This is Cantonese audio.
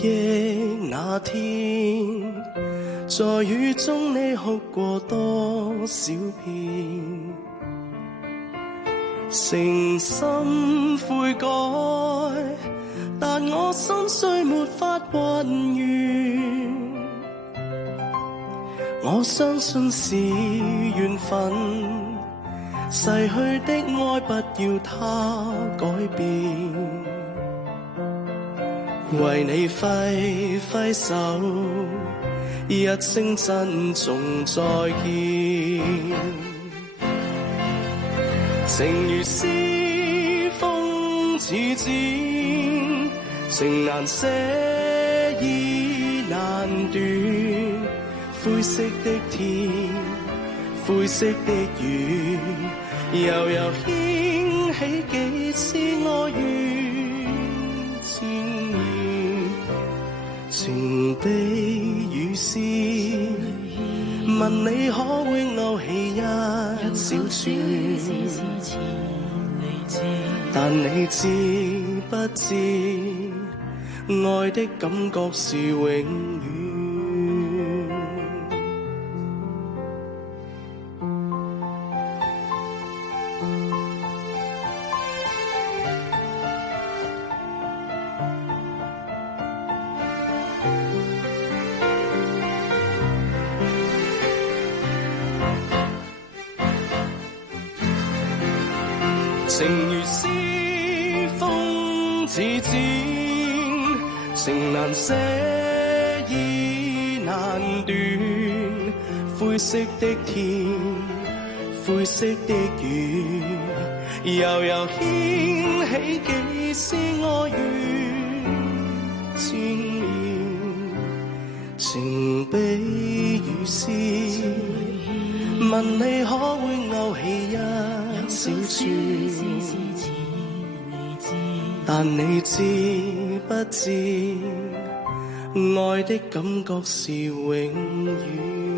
憶那天，在雨中你哭過多少遍，誠心悔改，但我心雖沒法還原。我相信是緣分，逝去的愛不要它改變。為你揮揮手，一聲珍重再見。情如絲，風似箭，情難捨意難斷。灰色的天，灰色的雨，悠悠掀起幾絲哀怨纏綿。情比雨絲，問你可會勾起一小串？但你知不知，愛的感覺是永遠。情如絲，風似箭，情難捨意難斷。灰色的天，灰色的雨，悠悠掀起幾絲哀怨纏綿。情比雨絲，問你可會勾起一小串？但你知不知，愛的感覺是永遠。